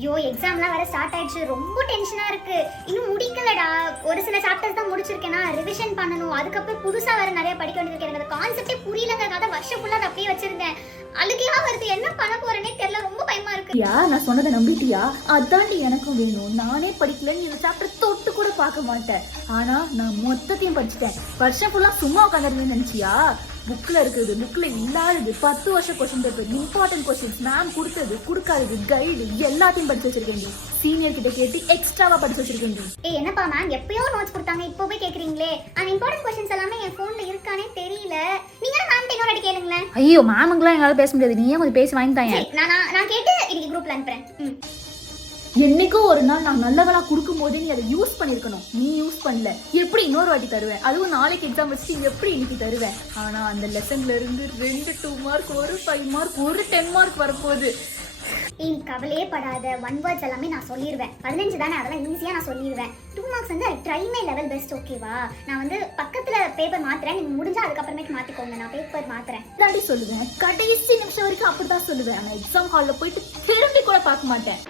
ஐயோ எக்ஸாம்லாம் வேற ஸ்டார்ட் ஆயிடுச்சு, ரொம்ப டென்ஷனா இருக்கு. இன்னும் முடிக்கலடா, ஒரு சில சாப்டர்ஸ் தான் முடிச்சிருக்கேனா, ரிவிஷன் பண்ணணும். அதுக்கப்புறம் புதுசா வேற நிறைய படிக்க வேண்டியது இருக்கு. எனக்கு கான்செப்டே புரியலங்கறத வருஷம் ஃபுல்லா அப்படியே வச்சிருந்தேன். அழுகையா வருது, என்ன பண்ண போறேனே தெரியல, ரொம்ப பயமா இருக்கு. நான் சொன்னதை நம்பிட்டியா? அதாண்டி எனக்கும் வேணும். நானே படிக்கலன்னு இந்த சாப்டர் தொட்டு கூட பார்க்க மாட்டேன். ஆனா நான் மொத்தத்தையும் படிச்சுட்டேன். வருஷம் ஃபுல்லா சும்மா உட்காந்துருந்தேன்னு நினைச்சியா? புக்ல இருக்குது, புக்ல இல்லாதது 10 வருஷம் question paper, important questions, ma'am கொடுத்தது கொடுக்காதது, கைடு எல்லாத்தையும் படிச்சு வச்சிருக்கேன். சீனியர் கிட்ட கேட்டு எக்ஸ்ட்ராவா படிச்சு வச்சிருக்கேன். என்னப்பா மேம் எப்பயோ நோட்ஸ் கொடுத்தாங்க, இப்போ போய் கேக்குறீங்களே? அந்த இம்பார்ட்டன்ட் क्वेश्चंस எல்லாமே என் போன்ல இருக்கானே தெரியல. நீங்க மேம் இன்னொரு வாட்டி கேளுங்களேன். ஐயோ மேமுங்களாம் எங்களால பேச முடியாது, நீயே கொஞ்சம் பேசி வாங்கி தாங்க. நான் கேட்டு இன்னைக்கு குரூப்ல அனுப்புறேன். என்னைக்கோ ஒரு நாள் நான் நல்லவளா கொடுக்கும் போதே நீ அதை யூஸ் பண்ணிருக்கணும். நீ யூஸ் பண்ணல, எப்படி இன்னொரு வாட்டி தருவேன்? அதுவும் நாளைக்கு எக்ஸாம் வச்சு எப்படி இன்னைக்கு தருவேன்? ஆனா அந்த லெசன்ல இருந்து 2 2 மார்க், ஒரு 5 மார்க், ஒரு 10 மார்க் வரப்போகுது. நீ கவலையே படாத, 1 வேர்ட்ஸ் எல்லாமே நான் சொல்லிடுவேன். 15 தானே, அதெல்லாம் ஈஸியா நான் சொல்லிடுவேன். 2 மார்க்ஸ் வந்து ட்ரை மை லெவல் பெஸ்ட், ஓகேவா? நான் வந்து பக்கத்துல பேப்பர் மாத்துறேன், நீங்க முடிஞ்சா அதுக்கப்புறமேட்டு மாத்திக்கோங்க. நான் பேப்பர் மாத்துறேன் தாண்டி சொல்லுவேன், கடைசி நிமிஷம் வரைக்கும் அப்படிதான் சொல்லுவேன். ஆனா எக்ஸாம் ஹால்ல போயிட்டு திரும்பி கூட பார்க்க மாட்டேன்.